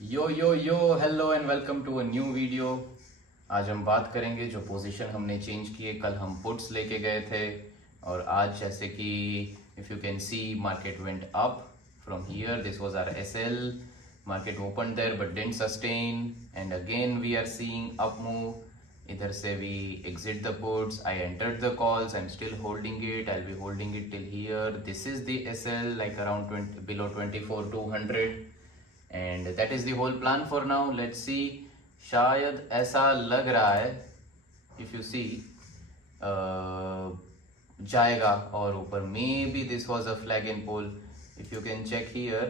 Yo hello and welcome to a new video. आज हम बात करेंगे जो पोजीशन हमने चेंज किए। कल हम पुट्स लेके गए थे और आज जैसे कि if you can see market went up from here, this was our SL. Market open there but didn't sustain and again we are seeing up move. इधर से we exit the puts, I entered the calls, I am still holding it, I will be holding it till here. This is the SL like around 20 below 24,200 and that is the whole plan for now. Let's see, शायद ऐसा लग रहा है if you see जाएगा और ऊपर। Maybe this was a flag in pole, if you can check here.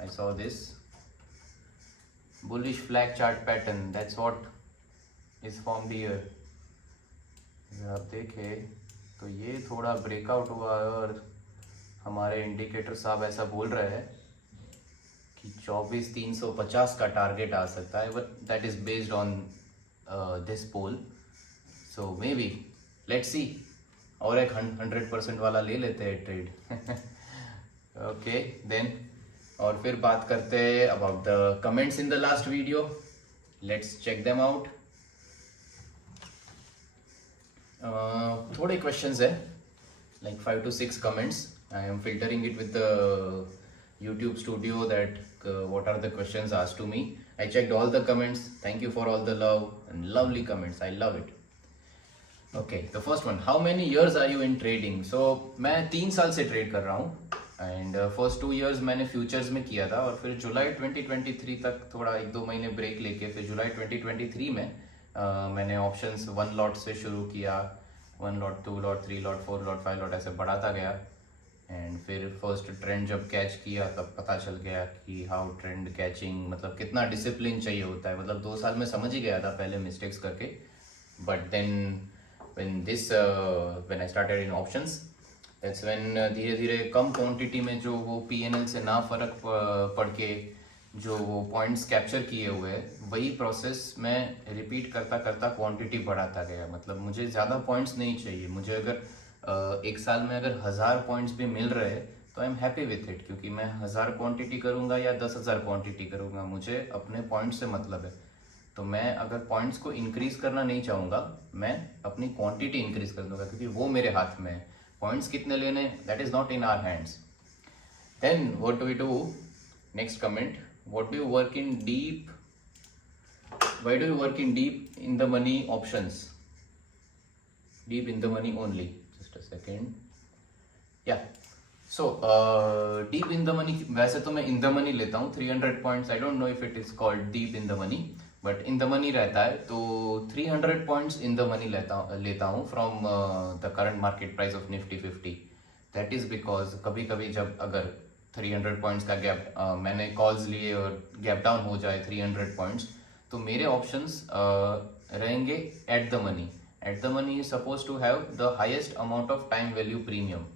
I saw this bullish flag chart pattern, that's what is formed here। अगर आप देखें तो ये थोड़ा ब्रेकआउट हुआ है और हमारे इंडिकेटर साहब ऐसा बोल रहे हैं कि 24,350 का टारगेट आ सकता है, but that is based on this pole. So maybe let's see, और एक 100% वाला ले लेते हैं ट्रेड। ओके देन, और फिर बात करते हैं about the comments in the last video. Let's check them out. थोड़े क्वेश्चंस है, like 5 to 6 comments. I am filtering it with the YouTube studio that what are the questions asked to me. I checked all the comments. Thank you for all the love and lovely comments. I love it. Okay, the first one, how many years are you in trading? So मैं 3 साल से trade कर रहा हूँ and first 2 years मैंने futures में किया था और फिर जुलाई 2023 तक थोड़ा 1-2 महीने ब्रेक लेके फिर जुलाई 2023 में मैंने ऑप्शंस 1 लॉट से शुरू किया। 1 lot, 2 lot, 3 lot, 4 lot, 5 lot ऐसे बढ़ाता गया एंड फिर फर्स्ट ट्रेंड जब कैच किया तब पता चल गया कि हाउ ट्रेंड कैचिंग, मतलब कितना डिसिप्लिन चाहिए होता है। मतलब 2 साल में समझ ही गया था पहले मिस्टेक्स करके, but then when I started in options, that's when धीरे धीरे कम क्वांटिटी में जो वो PNL से ना फर्क पड़ के जो वो पॉइंट्स कैप्चर किए हुए हैं, वही प्रोसेस मैं रिपीट करता करता क्वांटिटी बढ़ाता गया। मतलब मुझे ज़्यादा पॉइंट्स नहीं चाहिए। मुझे अगर 1 साल में अगर 1000 पॉइंट्स भी मिल रहे हैं तो I am happy with it, क्योंकि मैं 1000 क्वांटिटी करूँगा या 10,000 क्वांटिटी करूँगा, मुझे अपने पॉइंट से मतलब है। तो मैं अगर पॉइंट्स को इंक्रीज करना नहीं चाहूँगा, मैं अपनी क्वांटिटी इंक्रीज कर दूंगा, क्योंकि वो मेरे हाथ में है। पॉइंट्स कितने लेने, that is not in our hands. Then what do we do? Next comment, what do you work in deep, why do you work in deep in the money options? Deep in the money only, just a second. या so deep in the money, वैसे तो मैं in the money लेता हूँ 300 points. I don't know if it is called deep in the money, but in the money रहता है। तो 300 points in the money लेता हूँ from the current market price of Nifty 50। That is because कभी कभी जब अगर 300 पॉइंट्स का गैप मैंने कॉल्स लिए और गैप डाउन हो जाए 300 पॉइंट्स, तो मेरे ऑप्शंस रहेंगे at the money. At the money is suppose to have the highest amount of time value premium,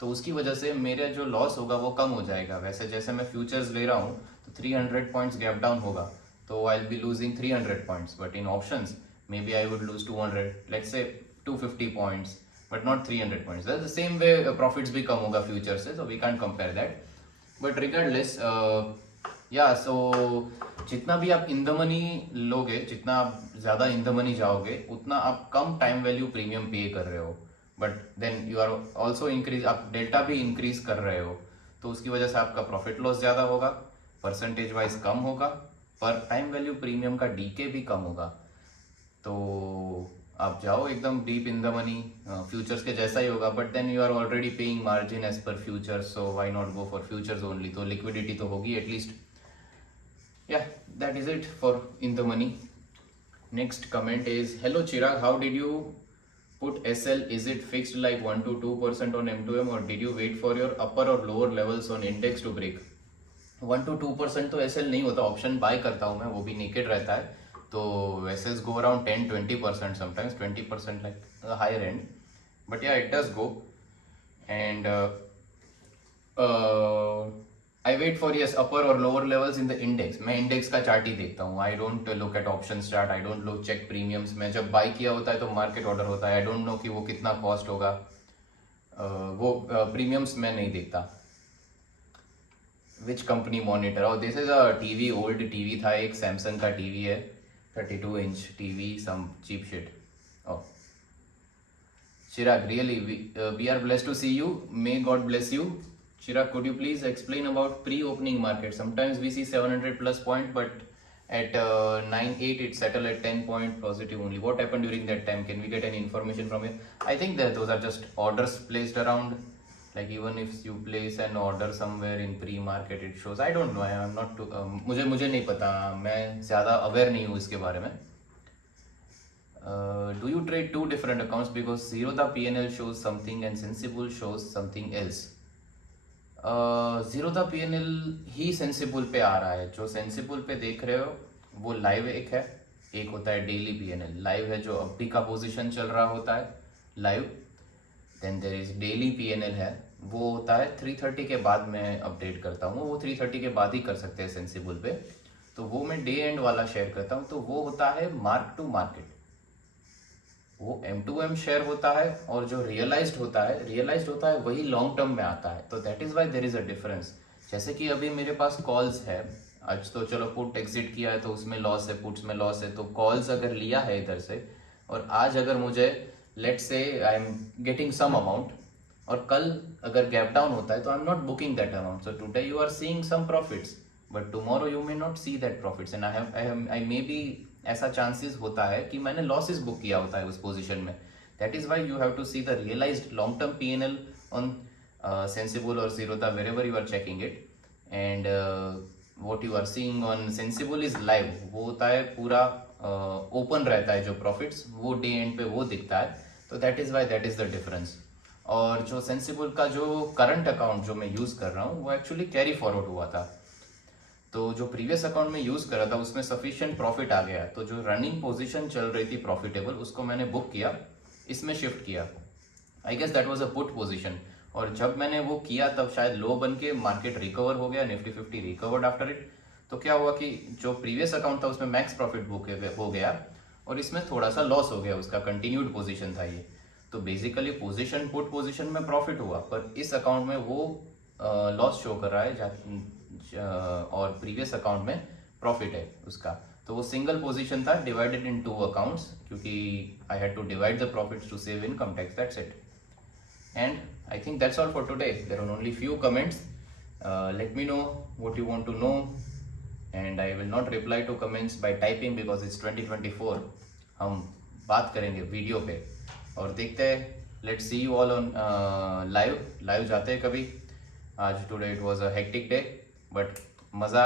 तो उसकी वजह से मेरा जो लॉस होगा वो कम हो जाएगा। वैसे जैसे मैं फ्यूचर्स ले रहा हूँ तो 300 पॉइंट्स गैप डाउन होगा तो I'll be losing 300 points, but in options maybe I would lose 200, let's say 250 points, but not 300 points. That's the same way profits भी कम होगा फ्यूचर से, so we can't compare that. But regardless, yeah, so जितना भी आप इन the money लोगे, जितना आप ज़्यादा इन द मनी जाओगे, उतना आप कम टाइम वैल्यू प्रीमियम पे कर रहे हो, but then you are also increase, आप डेल्टा भी इंक्रीज कर रहे हो, तो उसकी वजह से आपका प्रॉफिट लॉस ज़्यादा होगा, परसेंटेज वाइज कम होगा, पर टाइम वैल्यू प्रीमियम का डीके भी कम होगा। तो आप जाओ एकदम deep in the money, futures के जैसा ही होगा, but then you are already paying margin as per futures, so why not go for futures only? तो लिक्विडिटी तो होगी एटलीस्ट। या that is it for in the money. Next comment is, hello Chirag, how did you put SL? Is it fixed like 1 to 2% on M2M or did you wait for your upper or lower levels on index to break? 1 to 2% तो SL नहीं होता, option buy करता हूँ मैं, वो भी naked रहता है, तो SLs go around 10-20%, sometimes 20% like the higher end, but yeah, it does go. And I wait for yes upper और lower levels in the index. मैं इंडेक्स का चार्ट ही देखता हूँ, I don't look at option chart, I don't look check premiums. में जब by किया होता है तो मार्केट ऑर्डर होता है, आई डोंट नो कि वो कितना कॉस्ट होगा, वो प्रीमियम्स मैं नहीं देखता। Which company monitor? और this is a TV, old TV था, एक सैमसंग का टीवी है, 32 inch TV, some cheap shit. Oh, Chirag, really, we are blessed to see you. May God bless you. Chirag, could you please explain about pre-opening market? Sometimes we see 700 plus point, but at 9-8 it settled at 10 point positive only. What happened during that time? Can we get any information from you? I think that those are just orders placed around. Like even if you place an order somewhere in pre-market, it shows. I don't know. I am not too. मुझे नहीं पता. मैं ज़्यादा aware नहीं हूँ इसके बारे में. Do you trade two different accounts because Zerodha PNL shows something and Sensible shows something else? Zerodha PNL he Sensible पे आ रहा है. जो Sensible पे देख रहे हो वो लाइव एक होता है डेली PNL. लाइव है जो अभी का पोजीशन चल रहा होता है live. Then there is daily PNL है, वो होता है 3:30 के बाद मैं अपडेट करता हूँ. वो 3:30 के बाद ही कर सकते हैं सेंसिबल पे. तो वो मैं डे एंड वाला शेयर करता हूँ. तो वो होता है मार्क टू मार्केट. वो M2M शेयर होता है और जो रियलाइज्ड होता है वही लॉन्ग टर्म में आता है. तो that is why there is a difference. जैसे कि अभी मेरे पास कॉल्स है, आज तो चलो पुट एग्जिट किया है तो उसमें लॉस है, पुट्स में लॉस है. तो कॉल्स अगर लिया है इधर से और आज अगर मुझे let's say I am getting some amount और कल अगर गैप डाउन होता है तो I am not booking that amount. So today you are seeing some profits but tomorrow you may not see that profits and I may be ऐसा chances होता है कि मैंने लॉसेस बुक किया होता है उस पोजीशन में. That is why you have to see the realised long term PNL on Sensibull और Zerodha wherever you are checking it. And what you are seeing on Sensible is live. वो होता है पूरा ओपन रहता है जो profits, वो day and पे वो दिखता है. तो that is why that is the difference. और जो सेंसिबल का जो करंट अकाउंट जो मैं यूज कर रहा हूँ वो एक्चुअली कैरी फॉरवर्ड हुआ था. तो जो प्रीवियस अकाउंट में यूज करा था उसमें सफिशिएंट प्रॉफिट आ गया. तो जो रनिंग पोजीशन चल रही थी प्रॉफिटेबल उसको मैंने बुक किया, इसमें शिफ्ट किया. I guess that was a put position. और जब मैंने वो किया तब शायद लो बन के मार्केट रिकवर हो गया, निफ्टी 50 रिकवर्ड आफ्टर इट. तो क्या हुआ कि जो प्रीवियस अकाउंट था उसमें मैक्स प्रॉफिट बुक हो गया और इसमें थोड़ा सा लॉस हो गया. उसका कंटिन्यूड पोजीशन था ये. तो बेसिकली पोजीशन पुट पोजीशन में प्रॉफिट हुआ पर इस अकाउंट में वो लॉस शो कर रहा है और प्रीवियस अकाउंट में प्रॉफिट है उसका. तो वो सिंगल पोजीशन था डिवाइडेड इन 2 अकाउंट्स क्योंकि I had to divide the profits to save income tax. That's it. And I think that's all for today. There are only few comments. Let me know what you want to know, and I will not reply to comments by typing because it's 2024. हम बात करेंगे video पे और देखते हैं. Let's see you all on live जाते हैं कभी. आज today it was a hectic day but मज़ा